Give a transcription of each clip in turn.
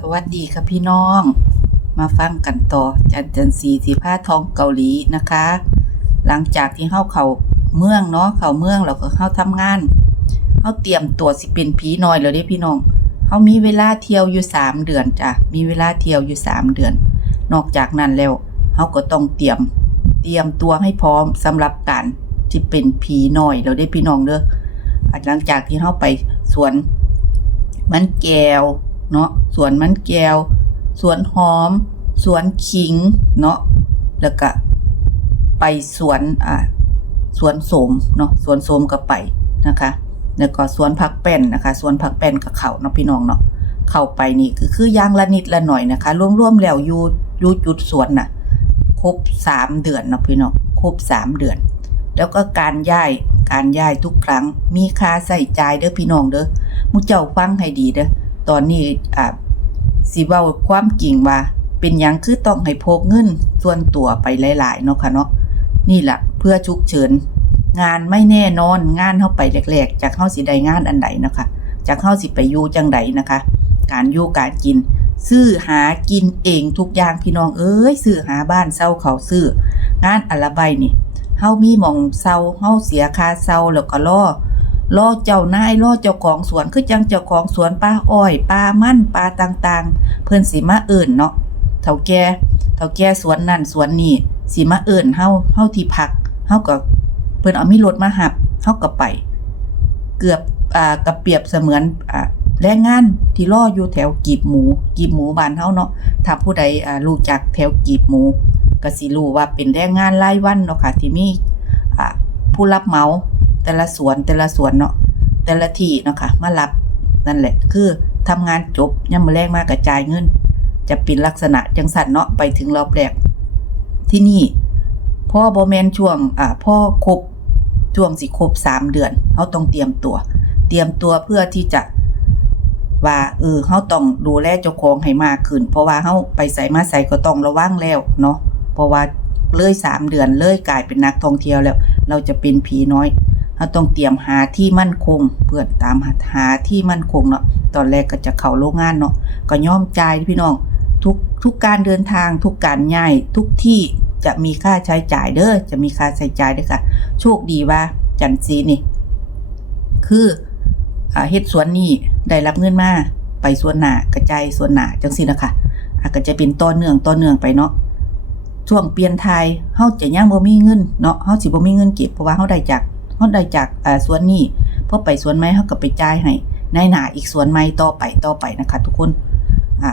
สวัสดีค่ะพี่น้อง มาฟังกันต่อจันจันสีสีผ้าทองเกาหลีนะคะ หลังจากที่เข้าเขาเมืองเนาะเขาเมืองแล้วก็เข้าทำงานเข้าเตรียมตัวสิเป็นผีน้อยแล้วเด้พี่น้องเขามีเวลาเที่ยวอยู่สามเดือนจ้ะมีเวลาเที่ยวอยู่สามเดือน นอกจากนั้นแล้วเขาก็ต้องเตรียม เตรียมตัวให้พร้อมสำหรับการที่เป็นผีน้อยแล้วเด้พี่น้องเด้อหลังจากที่เข้าไปสวนมันแก้ว เนาะสวนมันแก้ว สวนหอม สวนขิงเนาะแล้วก็ไปสวนอ่าสวนโสมเนาะสวนโสมก็ไปนะคะแล้วก็สวนผักแป้นนะคะสวนผักแป้นกับเขาเนาะพี่น้องเนาะเข้าไปนี่คือคือย่างละนิดละหน่อยนะคะร่วมๆแล้วอยู่อยู่จุดสวนน่ะครบสามเดือนเนาะพี่น้องครบสามเดือน แล้วก็การย้ายการย้ายทุกครั้ง มีค่าใส่จ่ายเด้อพี่น้องเด้อมุเจ้าฟังให้ดีเด้อ ตอนนี้อ่าสิเว้าความจริงว่า เป็นหยังคือต้องให้พกเงินส่วนตัวไปหลายๆเนาะค่ะเนาะนี่แหละเพื่อฉุกเฉินงานไม่แน่นอนงานเฮาไปแรกๆ จากเฮาสิไดงานอันใดนะคะ จากเฮาสิไปอยู่จังใดนะคะ การอยู่การกิน ซื้อหากินเองทุกอย่างพี่น้องเอ้ยซื้อหาบ้านเซาเขาซื้อ งานอะไรใบนี่เฮามีมองเซาเฮาเสียค่าเซาแล้วก็ล่อ ล่อเจ้านายล่อเจ้าของสวนคือจังเจ้าของสวนป้าอ้อยป้ามั่นป้าต่างๆ เพิ่อนสิมาเอิ่นเนาะเฒ่าแก่เฒ่าแก่สวนนั่นสวนนี่สิมาเอิ่นเฮาเฮาที่พักเฮาก็เพิ่อนเอามีรถมาหับเฮาก็ไป เกือบอ่ากระเปรียบเสมือนอ่าแรงงานที่ล่ออยู่แถวกีบหมูกีบหมูบ้านเฮาเนาะถ้าผู้ใดอ่ารู้จักแถวกีบหมูก็สิรู้ว่าเป็นแรงงานรายวันเนาะค่ะที่มีอ่าผู้รับเหมา แต่ละสวนแต่ละสวนเนาะแต่ละที่เนาะค่ะมารับนั่นแหละ คือทำงานจบย่ำมาแรงมากกระจายเงิน จะเป็นลักษณะจังสันเนาะไปถึงรอบแรกที่นี่พ่อบอแมนช่วงอ่าพ่อครบช่วงสิครบสามเดือนเขาต้องเตรียมตัว เตรียมตัวเพื่อที่จะว่าเออเขาต้องดูแลเจ้าของให้มากขึ้น เพราะว่าเขาไปใส่มาใส่ก็ต้องระวังแล้วเนาะเพราะว่าเลยสามเดือนเลยกลายเป็นนักท่องเที่ยวแล้ว เราจะเป็นผีน้อย เราต้องเตรียมหาที่มั่นคง เพื่อตามหาที่มั่นคงเนาะตอนแรกก็จะเข้าโรงงานเนาะก็ย่อมใจายพี่น้องทุกทุกการเดินทางทุกการย้ายทุกที่จะมีค่าใช้จ่ายเด้อจะมีค่าใช้จ่ายเด้อค่ะ โชคดีว่าจันซีนี่ คือเฮ็ดสวนนี่ได้รับเงินมาไปสวนหนากระจายสวนหนาจังซี่นะคะอะก็จะเป็นต่อเนื่องต่อเนื่องไปเนาะช่วงเปลี่ยนไทยเฮาจะยังบ่มีเงินเนาะเฮาสิบ่มีเงินเก็บเพราะว่าเฮาได้จาก เฮาได้จากอ่าสวนนี้พอไปสวนไม้เฮาก็ไปจ่ายให้ในหน้าอีกสวนไม้ต่อไปต่อไปนะคะ ทุกคนอ่า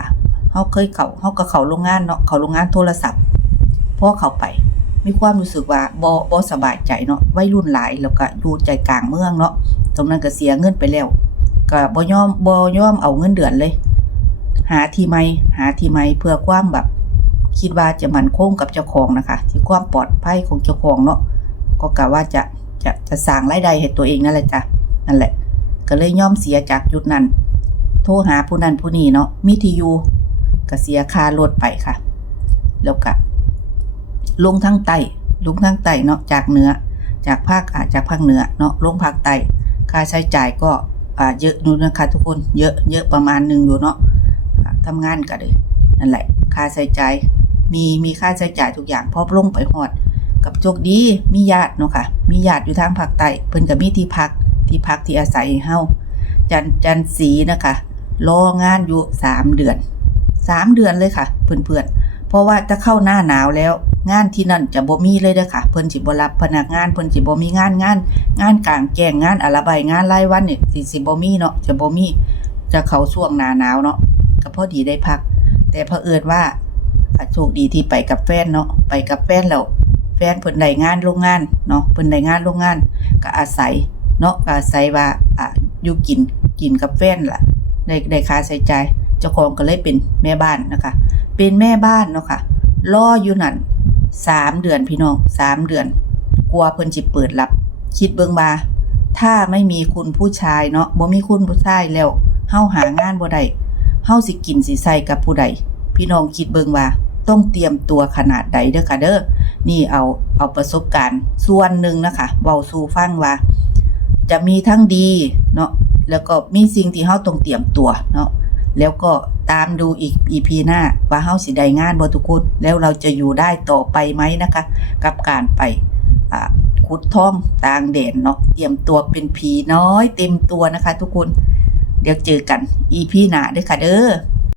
เฮาเคยเข้าเฮาก็เข้าโรงงานเนาะเข้าโรงงานโทรศัพท์พอเข้าไปมีความรู้สึกว่าบ่บ่สบายใจเนาะวัยรุ่นหลายแล้วก็อยู่ใจกลางเมืองเนาะตรงนั้นก็เสียเงินไปแล้วก็บ่ยอมบ่ยอมเอาเงินเดือนเลย หาที่ใหม่หาที่ใหม่เพื่อความแบบ คิดว่าจะมั่นคงกับเจ้าของนะคะที่ความปลอดภัยของเจ้าของเนาะก็กะว่าจะ จะจะสร้างรายได้ให้ตัวเองนั่นแหละจ้ะนั่นแหละ ก็เลยย่อมเสียจากจุดนั้น โทรหาผู้นั้นผู้นี้เนาะมีที่อยู่ก็เสียค่ารถไปค่ะ แล้วก็ลงทางใต้ลงทางใต้เนาะจากเหนือจากภาคอาจากภาคเหนือเนาะลงภาคใต้ค่าใช้จ่ายก็อ่าเยอะนู่นนะคะทุกคนเยอะเยอะประมาณหนึ่งอยู่เนาะอ่าทำงานก็เลยนั่นแหละ ค่าใช้จ่ายมีมีค่าใช้จ่ายทุกอย่างพอลงไปฮอด กับโชคดีมีญาติเนาะค่ะ มีญาติอยู่ทางภาคใต้เพิ่นก็มีที่พักที่พักที่อาศัยให้เฮาจันจันสีนะคะรองานอยู่สามเดือนสามเดือนเลยค่ะ เพื่อนๆ เพราะว่าจะเข้าหน้าหนาวแล้ว งานที่นั่นจะบ่มีเลยเด้อค่ะ เพิ่นสิบ่รับพนักงานเพิ่นสิบ่มีงานงาน งานกลางแจ้งงานอะไรใบงานรายวันเนี่ยสิสิบ่มีเนาะจะบ่มีจะเข้าช่วงหน้าหนาวเนาะก็พอดีได้พัก แต่เผอิญว่าโชคดีที่ไปกับแฟนเนาะไปกับแฟนแล้ว แฟนเพิ่นได้งานโรงงานเนาะเพิ่นได้งานโรงงานก็อาศัยเนาะก็อาศัยว่าอะอยู่กินกินกับแฟนล่ะได้ได้ค่าใช้จ่ายเจ้าของก็เลยเป็นแม่บ้านนะคะ เป็นแม่บ้านเนาะค่ะรออยู่นั่นสามเดือนพี่น้องสามเดือน กลัวเพิ่นสิเปิดรับ คิดเบิ่งมาถ้าไม่มีคุณผู้ชายเนาะบ่มีคุณผู้ชายแล้วเฮาหางานบ่ได้เฮาสิกินสิใส่กับผู้ใดพี่น้องคิดเบิ่งว่าต้องเตรียมตัวขนาดใดเด้อค่ะเด้อ นี่เอาเอาประสบการณ์ ส่วนหนึ่งนะคะเว้าสู่ฟังว่า จะมีทั้งดีเนาะแล้วก็มีสิ่งที่เฮาต้องเตรียมตัวเนาะแล้วก็ตามดูอีก EP หน้าว่าเฮาสิได้งานบ่ทุกคนแล้วเราจะอยู่ได้ต่อไปไหมนะคะ กับการไปอ่าขุดท่องต่างแดนเนาะเตรียมตัวเป็นผีน้อยเต็มตัวนะคะ ทุกคน เดี๋ยวเจอกัน EP หน้าเด้อค่ะเด้อ